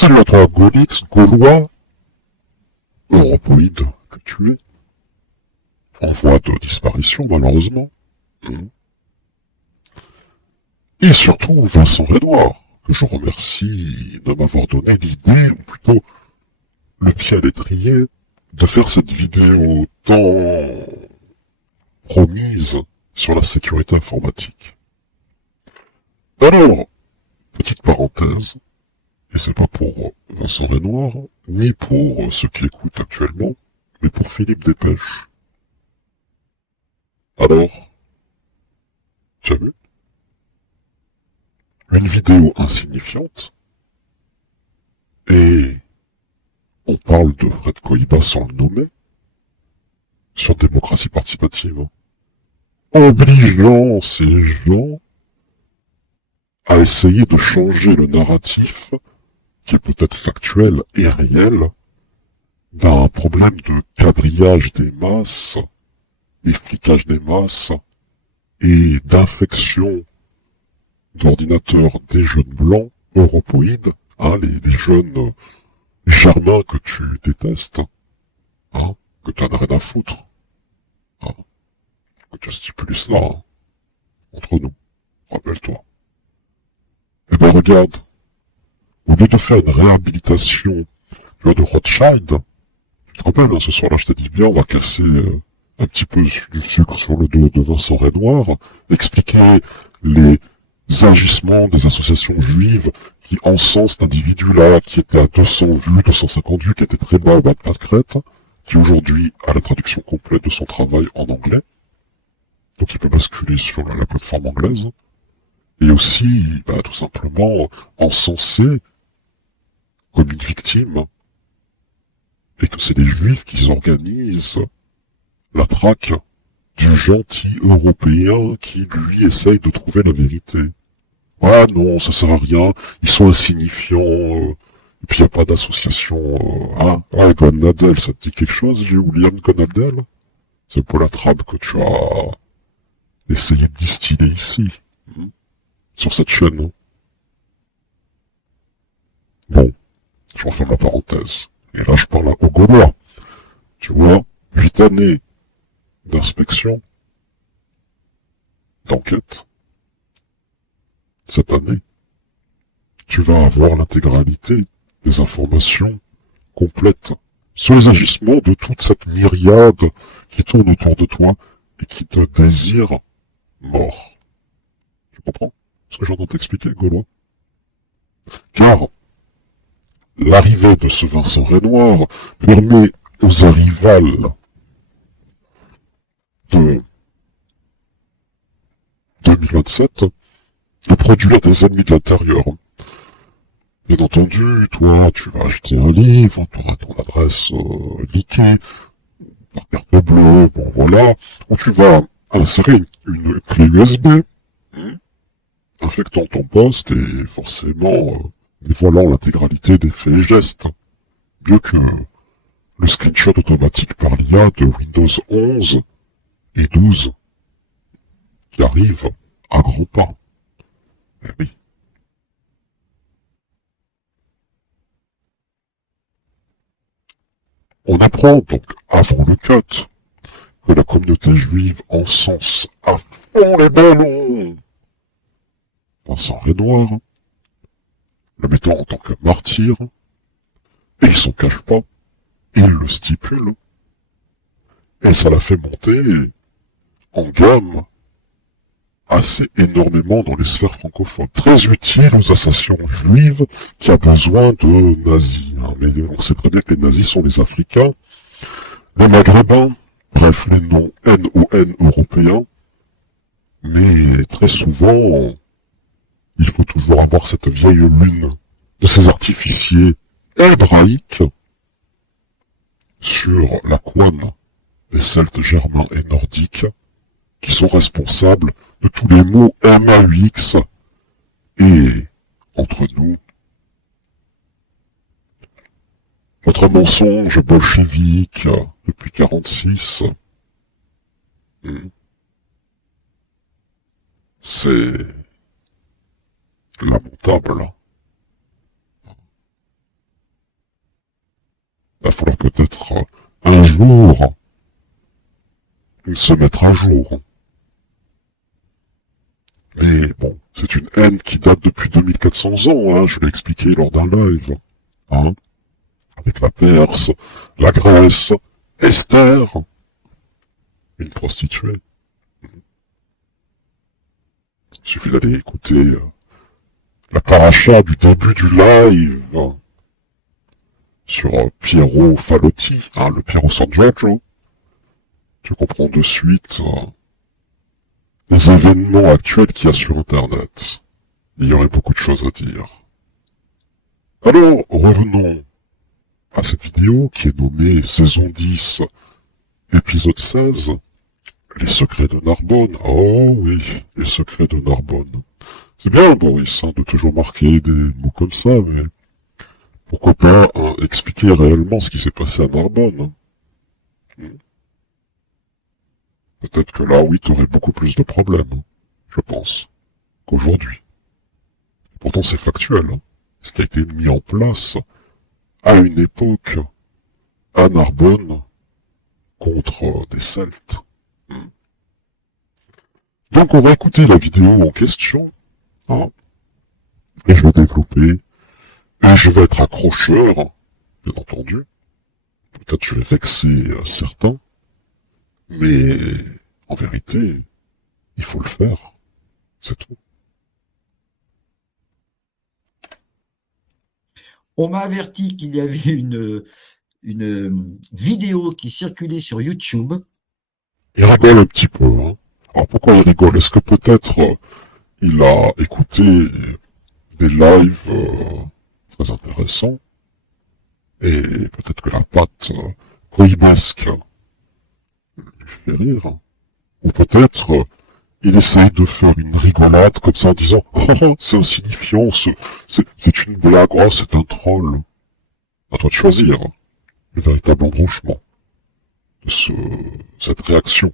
Salut à toi, Golix, Gaulois, Europoïde que tu es, en voie de disparition malheureusement. Hmm. Et surtout Vincent Redouard, que je remercie de m'avoir donné l'idée, ou plutôt le pied à l'étrier, de faire cette vidéo tant promise sur la sécurité informatique. Alors, petite parenthèse, et c'est pas pour Vincent Renoir, ni pour ceux qui écoutent actuellement, mais pour Philippe Dépêche. Alors, tu as vu? Une vidéo insignifiante, et on parle de Fred Koïba sans le nommer, sur démocratie participative, obligeant ces gens à essayer de changer le narratif, qui est peut-être factuel et réel, d'un problème de quadrillage des masses, et flicage des masses, et d'infection d'ordinateurs des jeunes blancs europoïdes, hein, les jeunes germains que tu détestes, hein, que tu as rien à foutre, hein, que tu as stipulé cela, hein, entre nous, rappelle-toi. Eh ben regarde, au lieu de faire une réhabilitation, tu vois, de Rothschild, tu te rappelles, hein, ce soir-là, je t'ai dit bien, on va casser un petit peu du sucre sur le dos de Vincent Renoir, expliquer les agissements des associations juives qui encensent cet individu-là, qui était à 200 vues, 250 vues, qui était très bas au bas de pâquerette, qui aujourd'hui a la traduction complète de son travail en anglais, donc il peut basculer sur la plateforme anglaise, et aussi, bah, tout simplement, encensé comme une victime, et que c'est les juifs qui organisent la traque du gentil européen qui, lui, essaye de trouver la vérité. Ah non, ça sert à rien, ils sont insignifiants, et puis y a pas d'association, hein. Ah, Gonadel, ça te dit quelque chose, William Gonadel? C'est pas la trappe que tu as essayé de distiller ici, hein, sur cette chaîne. Hein. Bon, je referme la parenthèse. Et là, je parle aux Gaulois. Tu vois, 8 années d'inspection, d'enquête. Cette année, tu vas avoir l'intégralité des informations complètes sur les agissements de toute cette myriade qui tourne autour de toi et qui te désire mort. Tu comprends ce que j'entends t'expliquer, Gaulois? Car l'arrivée de ce Vincent Renoir permet aux arrivales de 2027 de produire des ennemis de l'intérieur. Bien entendu, toi, tu vas acheter un livre, tu auras ton adresse leakée, par carte bleue, bon voilà, où tu vas insérer une clé USB, infectant ton poste et forcément dévoilant l'intégralité des faits et gestes. Mieux que le screenshot automatique par l'IA de Windows 11 et 12 qui arrive à grands pas. Eh oui. On apprend donc avant le cut que la communauté juive encense à fond les ballons Vincent Renoir, le mettant en tant que martyr, et il s'en cache pas, il le stipule, et ça l'a fait monter en gamme assez énormément dans les sphères francophones. Très utile aux associations juives qui a besoin de nazis. Hein. Mais on sait très bien que les nazis sont les Africains, les Maghrébins, bref, les noms NON européens. Mais très souvent, il faut toujours avoir cette vieille lune de ces artificiers hébraïques sur la couenne des Celtes germains et nordiques qui sont responsables de tous les mots MAUX et, entre nous, notre mensonge bolchevique depuis 46, c'est lamentable. Il va falloir peut-être un jour se mettre à jour. Mais bon, c'est une haine qui date depuis 2400 ans, hein, je l'ai expliqué lors d'un live. Hein, avec la Perse, la Grèce, Esther, une prostituée. Il suffit d'aller écouter la paracha du début du live sur Piero Falotti, hein, le Piero San Giorgio. Tu comprends de suite les événements actuels qu'il y a sur Internet. Il y aurait beaucoup de choses à dire. Alors, revenons à cette vidéo qui est nommée saison 10, épisode 16, les secrets de Narbonne. Oh oui, les secrets de Narbonne. C'est bien, Boris, hein, de toujours marquer des mots comme ça, mais pourquoi pas expliquer réellement ce qui s'est passé à Narbonne. Peut-être que là, oui, t'aurais beaucoup plus de problèmes, je pense, qu'aujourd'hui. Pourtant, c'est factuel, hein, ce qui a été mis en place à une époque à Narbonne contre des Celtes. Donc, on va écouter la vidéo en question, hein, et je vais développer, et je vais être accrocheur, bien entendu. Peut-être je vais vexer certains, mais en vérité, il faut le faire, c'est tout. On m'a averti qu'il y avait une vidéo qui circulait sur YouTube. Il rigole un petit peu, hein. Alors pourquoi il rigole? Est-ce que peut-être il a écouté des lives très intéressants et peut-être que la patte coïbesque lui fait rire? Ou peut-être il essaye de faire une rigolade comme ça en disant « Oh, c'est insignifiant, c'est une blague, oh, c'est un troll ». À toi de choisir le véritable embranchement de cette réaction.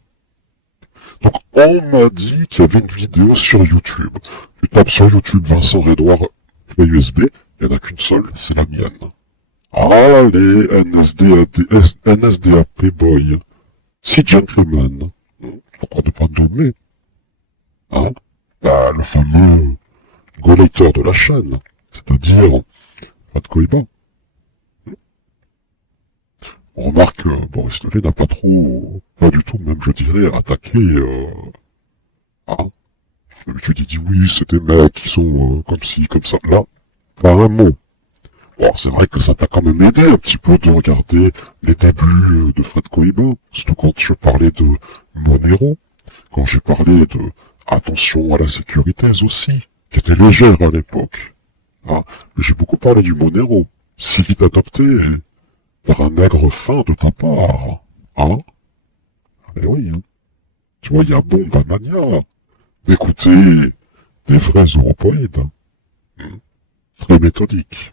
Donc, on m'a dit qu'il y avait une vidéo sur YouTube. Tu tapes sur YouTube Vincent Redouard USB, il n'y en a qu'une seule, c'est la mienne. Ah, les NSDAP boy. Si gentlemen. Pourquoi ne pas nommer, hein, bah, le fameux goleator de la chaîne, c'est-à-dire Fat Koiba. On remarque que Boris Lelay n'a pas du tout même, je dirais, attaqué, hein. D'habitude, il dit oui, c'est des mecs qui sont comme ci, comme ça. Là, pas un mot. Bon, c'est vrai que ça t'a quand même aidé un petit peu de regarder les débuts de Fred Koiba, surtout quand je parlais de Monero, quand j'ai parlé de attention à la sécurité aussi, qui était légère à l'époque. Hein. J'ai beaucoup parlé du Monero, si vite adopté par un nègre fin de ta part. Hein? Eh oui, hein. Tu vois, il y a bon banania d'écouter des vrais européides. Hein. Très méthodiques.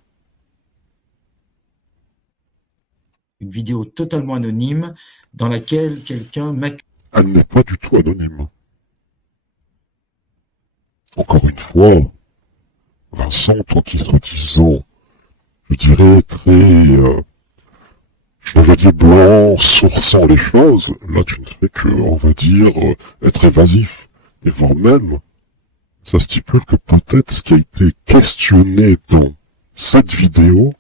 Une vidéo totalement anonyme dans laquelle quelqu'un m'accuse. Elle n'est pas du tout anonyme. Encore une fois, Vincent, toi qui es soi-disant, je dirais chevalier blanc, sourçant les choses, là tu ne fais que, on va dire, être évasif. Et voire même, ça stipule que peut-être ce qui a été questionné dans cette vidéo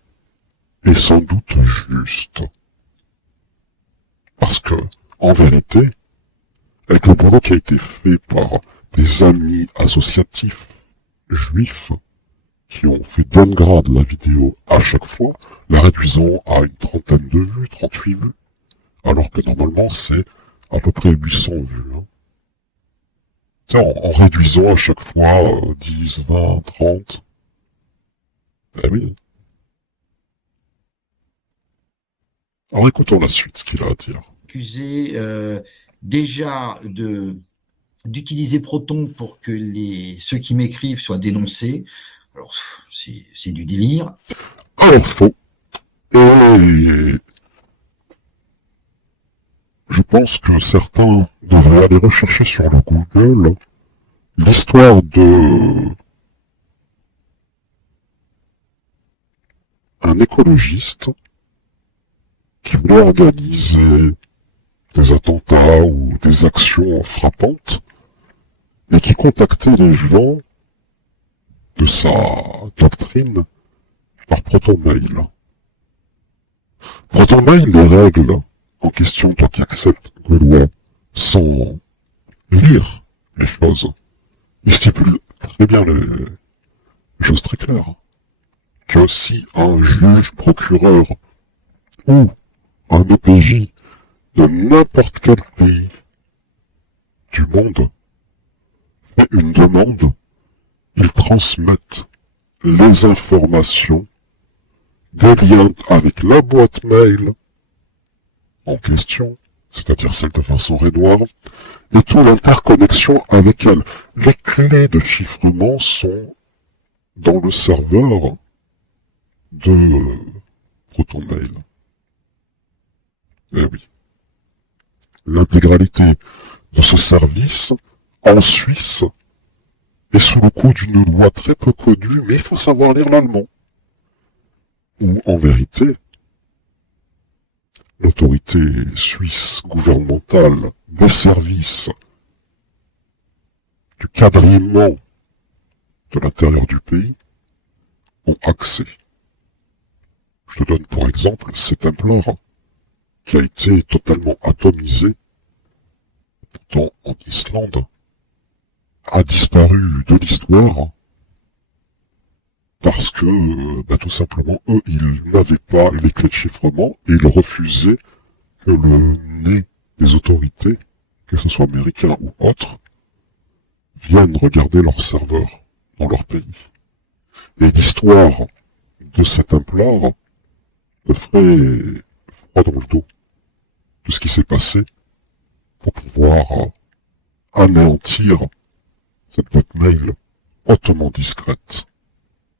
est sans doute juste. Parce que, en vérité, avec le boulot qui a été fait par des amis associatifs juifs, qui ont fait downgrade la vidéo à chaque fois, la réduisant à une trentaine de vues, 38 vues, alors que normalement c'est à peu près 800 vues. Hein. En réduisant à chaque fois 10, 20, 30. Eh oui. Alors écoutons la suite, ce qu'il a à dire. Accusé déjà d'utiliser Proton pour que ceux qui m'écrivent soient dénoncés. Alors, c'est du délire. Alors faux. Et je pense que certains devraient aller rechercher sur le Google l'histoire de un écologiste qui voulait organiser des attentats ou des actions frappantes et qui contactait les gens de sa doctrine par proton-mail. Proton-mail, les règles en question, toi qui acceptes Gaulois sans lire les choses, il stipule très bien les choses très claires. Que si un juge, procureur ou un OPJ de n'importe quel pays du monde fait une demande, ils transmettent les informations des liens avec la boîte mail en question, c'est-à-dire celle de Vincent Renoir, et toute l'interconnexion avec elle. Les clés de chiffrement sont dans le serveur de ProtonMail. Eh oui. L'intégralité de ce service, en Suisse, est sous le coup d'une loi très peu connue, mais il faut savoir lire l'allemand. Où, en vérité, l'autorité suisse gouvernementale des services du quadrillement de l'intérieur du pays ont accès. Je te donne pour exemple cet Templar qui a été totalement atomisé, pourtant en Islande, a disparu de l'histoire parce que, tout simplement, eux, ils n'avaient pas les clés de chiffrement et ils refusaient que le nez des autorités, que ce soit américains ou autres, viennent regarder leurs serveurs dans leur pays. Et l'histoire de cet Templar te ferait froid dans le dos de ce qui s'est passé pour pouvoir anéantir cette boîte mail hautement discrète.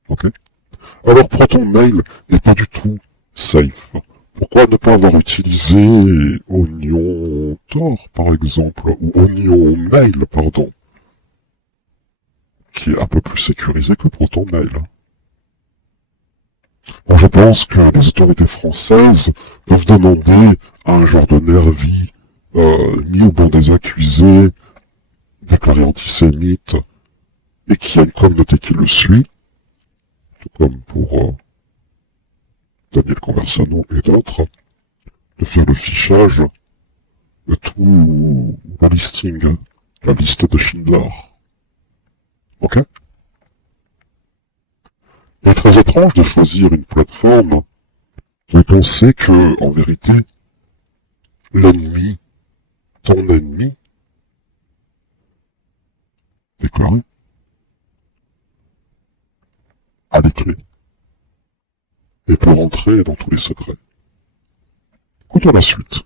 Ok? Alors ProtonMail n'est pas du tout safe. Pourquoi ne pas avoir utilisé Onion Tor, par exemple, ou Onion Mail, pardon, qui est un peu plus sécurisé que ProtonMail. Bon, je pense que les autorités françaises peuvent demander à un genre de nervi mis au banc des accusés, déclaré antisémite, et qui a une communauté qui le suit, tout comme pour Daniel Conversano et d'autres, de faire le fichage de tout le listing, la liste de Schindler. Ok? Il est très étrange de choisir une plateforme et penser que, en vérité, l'ennemi, ton ennemi, déclaré, a les clés et peut rentrer dans tous les secrets. Écoutons la suite.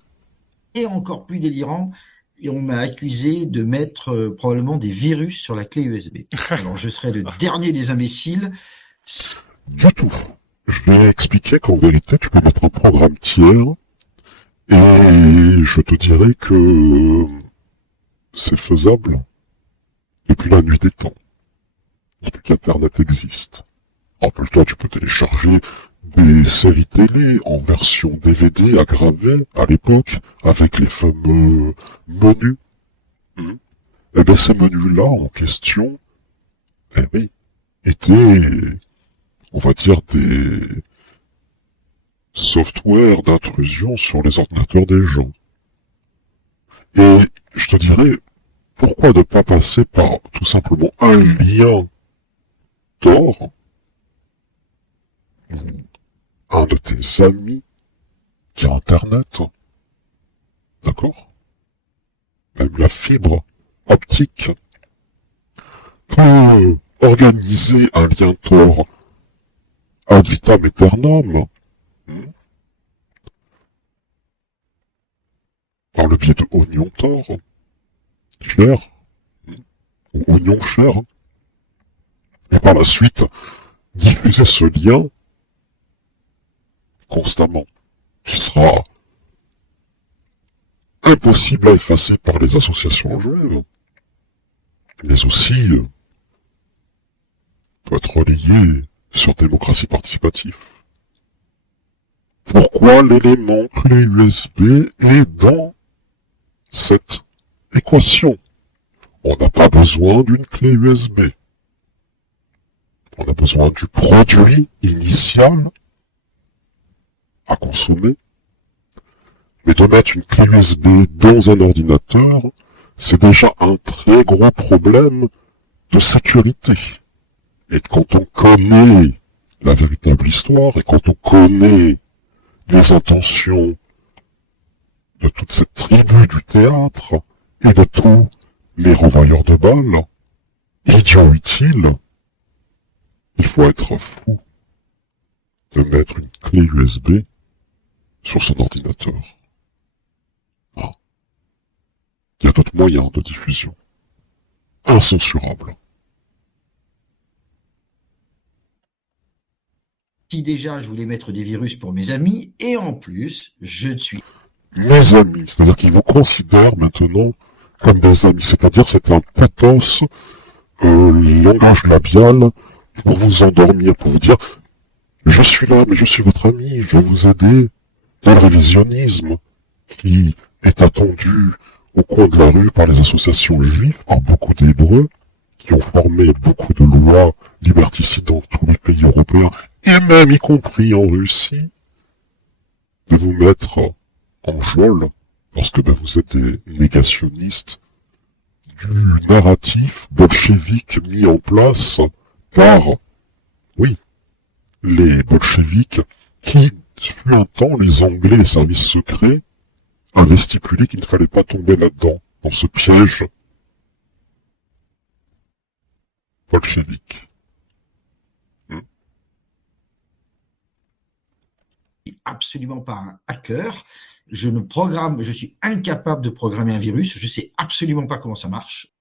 Et encore plus délirant, et on m'a accusé de mettre probablement des virus sur la clé USB. Alors je serais le dernier des imbéciles. Du tout. Je vais expliquer qu'en vérité, tu peux mettre un programme tiers et je te dirais que c'est faisable depuis la nuit des temps, depuis qu'Internet existe. Rappelle-toi, tu peux télécharger des séries télé en version DVD aggravée à l'époque avec les fameux menus. Eh bien, ces menus-là en question, eh oui, étaient, on va dire, des softwares d'intrusion sur les ordinateurs des gens. Et je te dirais, pourquoi ne pas passer par tout simplement un lien Tor, un de tes amis qui a Internet, d'accord? Même la fibre optique peut organiser un lien Tor ad vitam aeternam par le biais de Onion Tor, cher, ou Oignon cher, et par la suite diffuser ce lien constamment, qui sera impossible à effacer par les associations juives, mais aussi peut être relayé sur démocratie participative. pourquoi l'élément clé USB est dans cette équation. On n'a pas besoin d'une clé USB. On a besoin du produit initial à consommer. Mais de mettre une clé USB dans un ordinateur, c'est déjà un très gros problème de sécurité. Et quand on connaît la véritable histoire, et quand on connaît les intentions de toute cette tribu du théâtre, et de tous les revoyeurs de balles, idiots utiles, il faut être fou de mettre une clé USB sur son ordinateur. Ah. Il y a d'autres moyens de diffusion. Incensurables. Si déjà je voulais mettre des virus pour mes amis, et en plus, je suis... Mes amis, c'est-à-dire qu'ils vous considèrent maintenant comme des amis, c'est-à-dire c'est un pathos langage labial pour vous endormir, pour vous dire je suis là, mais je suis votre ami, je vais vous aider dans le révisionnisme qui est attendu au coin de la rue par les associations juives, par beaucoup d'Hébreux, qui ont formé beaucoup de lois liberticides dans tous les pays européens, et même y compris en Russie, de vous mettre en geôle, parce que vous êtes des négationnistes du narratif bolchevique mis en place par, oui, les bolcheviques qui, fut un temps, les Anglais, les services secrets, avaient stipulé qu'il ne fallait pas tomber là-dedans, dans ce piège bolchevique. absolument pas un hacker. Je suis incapable de programmer un virus. Je sais absolument pas comment ça marche.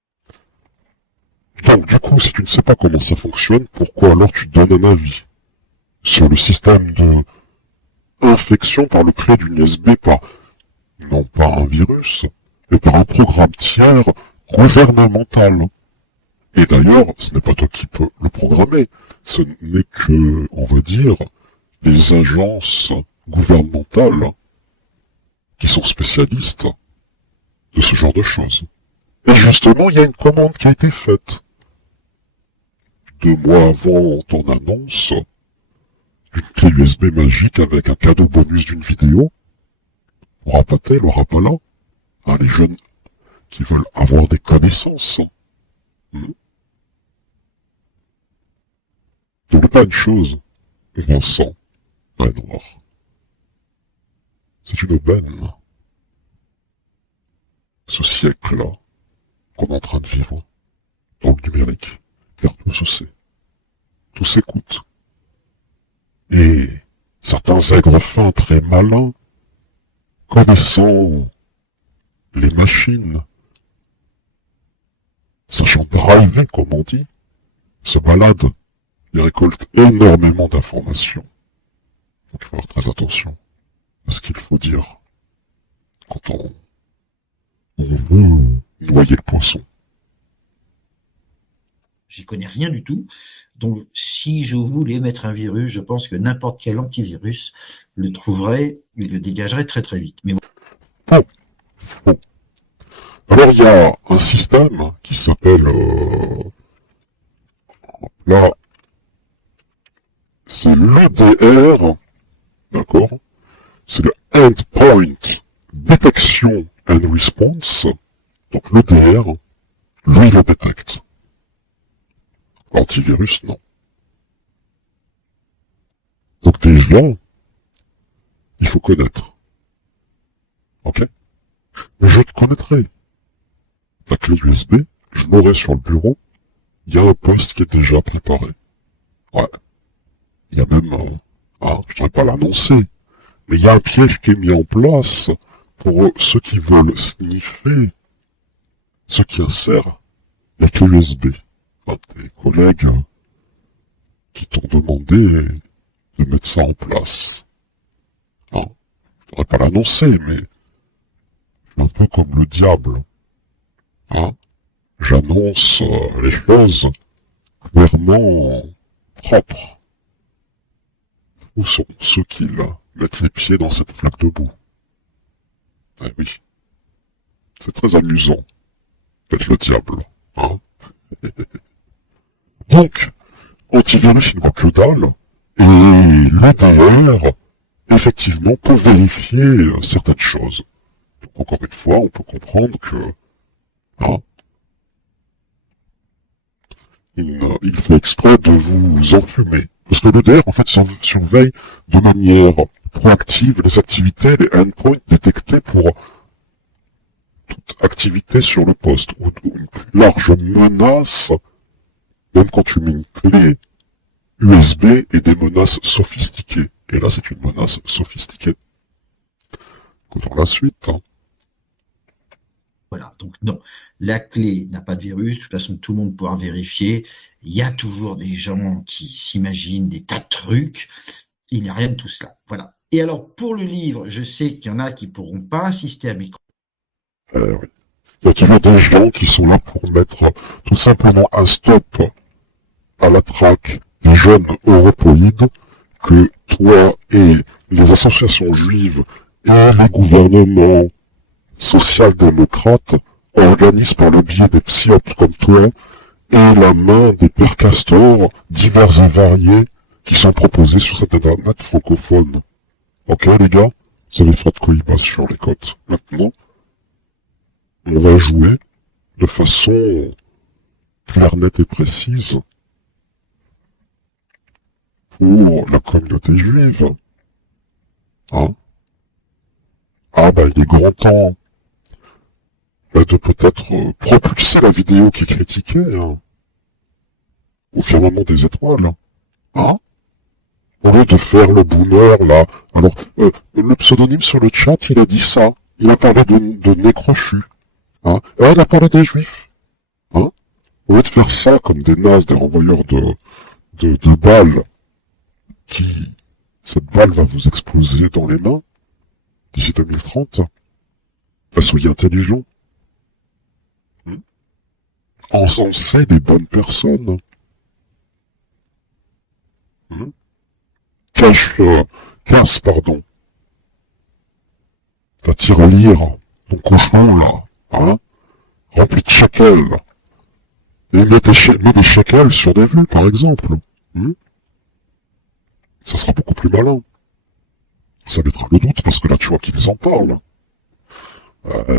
Donc, du coup, si tu ne sais pas comment ça fonctionne, pourquoi alors tu donnes un avis sur le système de infection par le clé d'une USB par, non pas un virus, mais par un programme tiers gouvernemental. Et d'ailleurs, ce n'est pas toi qui peux le programmer, ce n'est que, on va dire, les agences gouvernementales qui sont spécialistes de ce genre de choses. Et justement, il y a une commande qui a été faite 2 mois avant ton annonce d'une clé USB magique avec un cadeau bonus d'une vidéo pour appâter le Rapala, hein, les jeunes qui veulent avoir des connaissances. Donc pas une chose, Vincent, Renoir. C'est une aubaine. Ce siècle-là qu'on est en train de vivre dans le numérique, car tout se sait, tout s'écoute. Et certains aigres fins très malins, connaissant les machines, sachant driver, comme on dit, se baladent et récoltent énormément d'informations. Donc il faut faire très attention à ce qu'il faut dire quand on veut noyer le poisson. J'y connais rien du tout. Donc, si je voulais mettre un virus, je pense que n'importe quel antivirus le trouverait et le dégagerait très très vite. Mais bon. Alors, il y a un système qui s'appelle... là, c'est l'EDR, d'accord? C'est le Endpoint Detection and Response. Donc, l'EDR, lui, le détecte. L'antivirus, non. Donc déjà, il faut connaître. Ok? Mais je te connaîtrai. La clé USB, je l'aurai sur le bureau, il y a un poste qui est déjà préparé. Ouais. Il y a même, je ne voudrais pas l'annoncer, mais il y a un piège qui est mis en place pour ceux qui veulent sniffer, ceux qui insèrent la clé USB. Enfin, tes collègues qui t'ont demandé de mettre ça en place. Hein, je voudrais pas l'annoncer, mais je suis un peu comme le diable. Hein, j'annonce les choses clairement propres. Où sont ceux qui mettre les pieds dans cette flaque de boue. Eh oui. C'est très amusant d'être le diable, hein. Donc, antivirus, il ne voit que dalle, et l'ADR, effectivement, peut vérifier certaines choses. Donc, encore une fois, on peut comprendre que, hein, il fait exprès de vous enfumer. Parce que l'EDR, en fait, surveille de manière proactive les activités, les endpoints détectés pour toute activité sur le poste, ou une plus large menace, même quand tu mets une clé USB et des menaces sophistiquées. Et là, c'est une menace sophistiquée. Écoutons la suite. Hein. Voilà, donc non, la clé n'a pas de virus, de toute façon tout le monde pourra vérifier, il y a toujours des gens qui s'imaginent des tas de trucs, il n'y a rien de tout cela, voilà. Et alors pour le livre, je sais qu'il y en a qui pourront pas assister à mes cours. Oui. Il y a toujours des gens qui sont là pour mettre tout simplement un stop à la traque des jeunes européides que toi et les associations juives et les gouvernements social-démocrates organisent par le biais des psyopes comme toi et la main des pères castors divers et variés qui sont proposés sur cet internet francophone. Ok les gars, vous avez fait de Coïbas sur les côtes. Maintenant, on va jouer de façon claire, nette et précise pour la communauté juive. Hein? Ah bah il est grand temps de peut-être propulser la vidéo qui est critiquée hein, au firmament des étoiles. Hein? Au lieu de faire le boomer là. Alors, le pseudonyme sur le chat, il a dit ça. Il a parlé de nez crochu. Hein? Et il a parlé des juifs. Hein? Au lieu de faire ça comme des nazes, des renvoyeurs de balles, cette balle va vous exploser dans les mains d'ici 2030. Bah, soyez intelligents. Encensez des bonnes personnes. Casse, pardon. Ta tirelire, ton cochon, là, hein, rempli de shekels. Et mets des shekels sur des vues, par exemple. Ça sera beaucoup plus malin. Ça mettra le doute, parce que là, tu vois qui les en parle.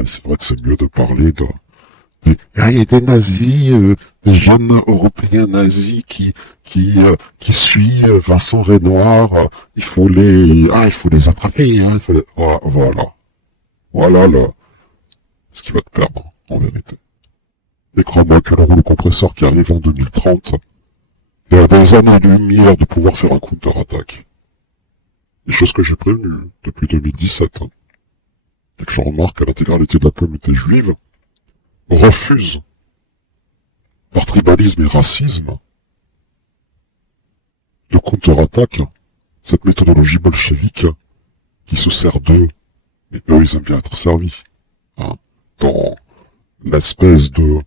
C'est vrai que c'est mieux de parler il y a des nazis, des jeunes européens nazis qui suivent Vincent Renoir, il faut les attraper, hein, voilà. Voilà ce qui va te perdre, en vérité. Et crois-moi que le compresseur qui arrive en 2030, il y a des années-lumière de pouvoir faire un counter-attaque. Des choses que j'ai prévenues depuis 2017. Hein. Et que je remarque que l'intégralité de la communauté juive refuse, par tribalisme et racisme, de counter-attaque cette méthodologie bolchevique qui se sert d'eux, mais eux ils aiment bien être servis, hein, dans l'espèce de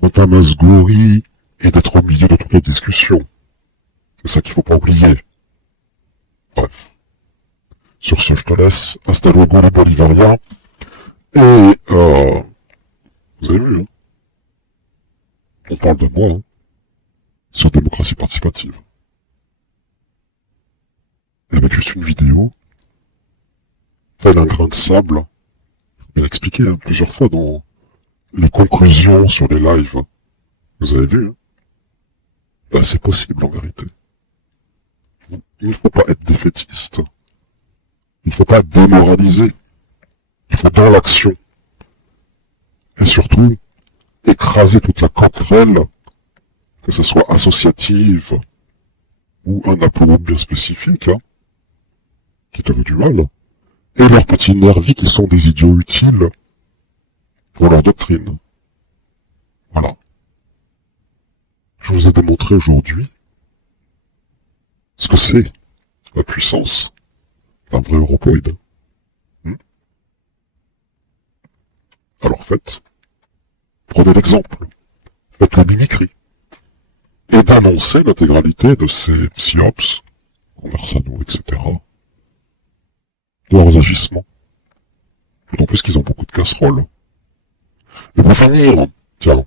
fantasmagorie et d'être au milieu de toutes les discussions. C'est ça qu'il faut pas oublier. Bref. Sur ce, je te laisse installer les bolivariens et vous avez vu, hein, on parle de moi, hein, sur démocratie participative. Et avec juste une vidéo, tel un grain de sable, bien expliqué hein, plusieurs fois dans les conclusions sur les lives. Vous avez vu, hein, ben, c'est possible en vérité. Il ne faut pas être défaitiste. Il ne faut pas être démoralisé. Il faut dans l'action. Et surtout, écraser toute la coquerelle, que ce soit associative ou un apollo bien spécifique, hein, qui te veut du mal, et leurs petits nervis qui sont des idiots utiles pour leur doctrine. Voilà. Je vous ai démontré aujourd'hui ce que c'est la puissance d'un vrai européide. Alors prenez l'exemple, faites la mimicrie, et d'annoncer l'intégralité de ces psyops, conversano, etc., de leurs agissements. D'autant plus qu'ils ont beaucoup de casseroles. Et pour finir, tiens,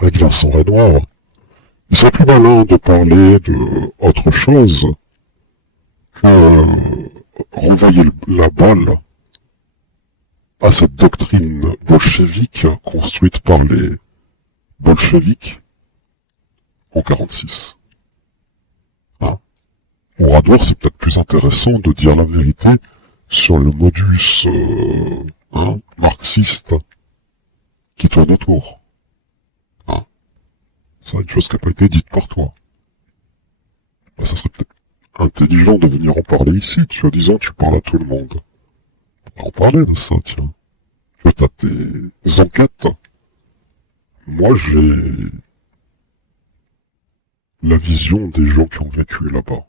avec Vincent Renoir, il serait plus malin de parler de autre chose que renvoyer la balle à cette doctrine bolchevique construite par les bolcheviques en 46. Hein? Au radoir, c'est peut-être plus intéressant de dire la vérité sur le modus marxiste qui tourne autour. Hein? C'est une chose qui n'a pas été dite par toi. Ben, ça serait peut-être intelligent de venir en parler ici, tu vois, disons, tu parles à tout le monde. On va en parler de ça, tiens. Tu vois, t'as tes enquêtes. Moi, j'ai la vision des gens qui ont vécu là-bas.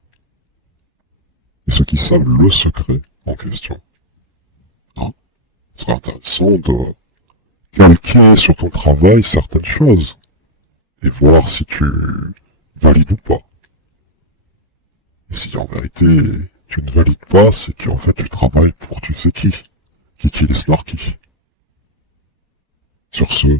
Et ceux qui savent le secret en question. Hein? Ce serait intéressant de calquer sur ton travail certaines choses. Et voir si tu valides ou pas. Et si en vérité tu ne valides pas, c'est qu'en fait tu travailles pour tu sais qui les snarky. Sur ce,